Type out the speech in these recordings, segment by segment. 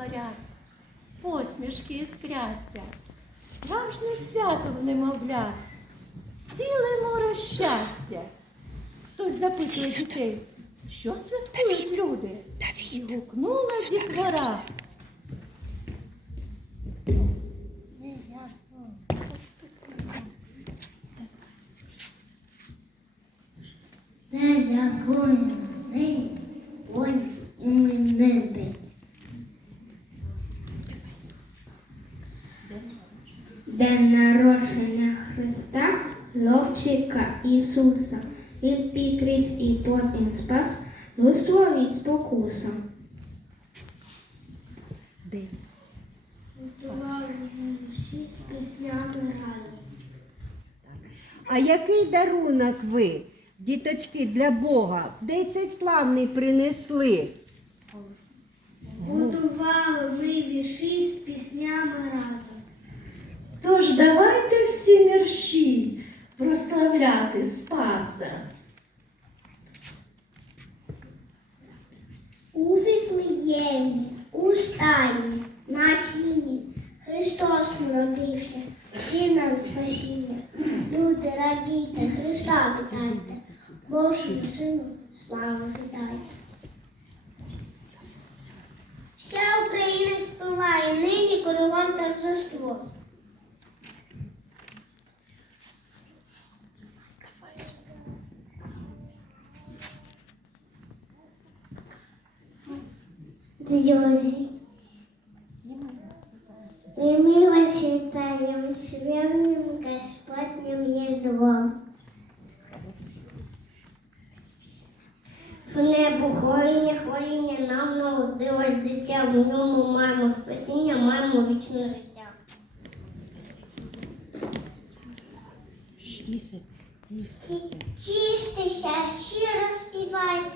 горять, посмішки іскряться, справжнє свято в немовлят, ціле море щастя. Хтось запитує дітей, що святкують люди? І гукнула дітвора. Незаконний Ловчика Ісуса. Він підріс і потім спас людство від спокуса. Всі з піснями ралі. А який дарунок ви, діточки, для Бога? Де цей славний принесли? Будували ми вірші з піснями разом. Тож давайте всі прославляти Спаса. У Віфлеємі, у стайні, на сіні, Христос народився, всі нам спасіння. Люди радійте, Христа вітайте, Божому Сину славу вітайте. Вся Україна співає, нині кругом торжество. Ми вас вітаємо з вірним Господнім Різдвом. В небо хоріння, хоріння нам народилось дитя, в ньому маємо спасіння, маємо вічне життя. Тіштеся, щиро співайте,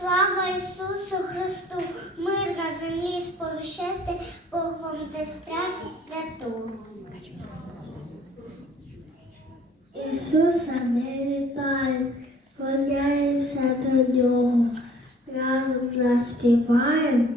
слава Ісусу Христу, мир на землі сповіщайте, Бог вам дасть святого. Ісуса ми вітаємо, поняємося до нього, разом заспіваємо,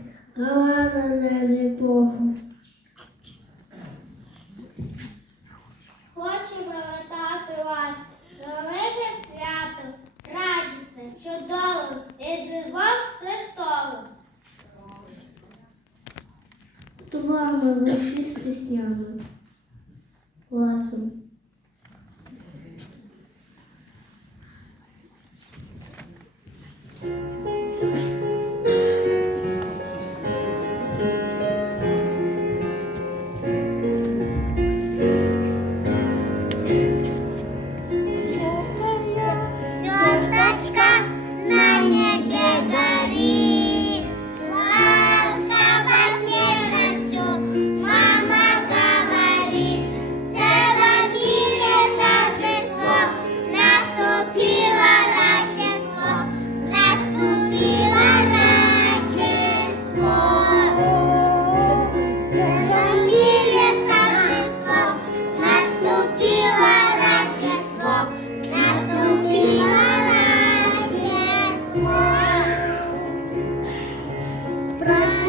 Тувами лиші з піснями. Разом. प्राण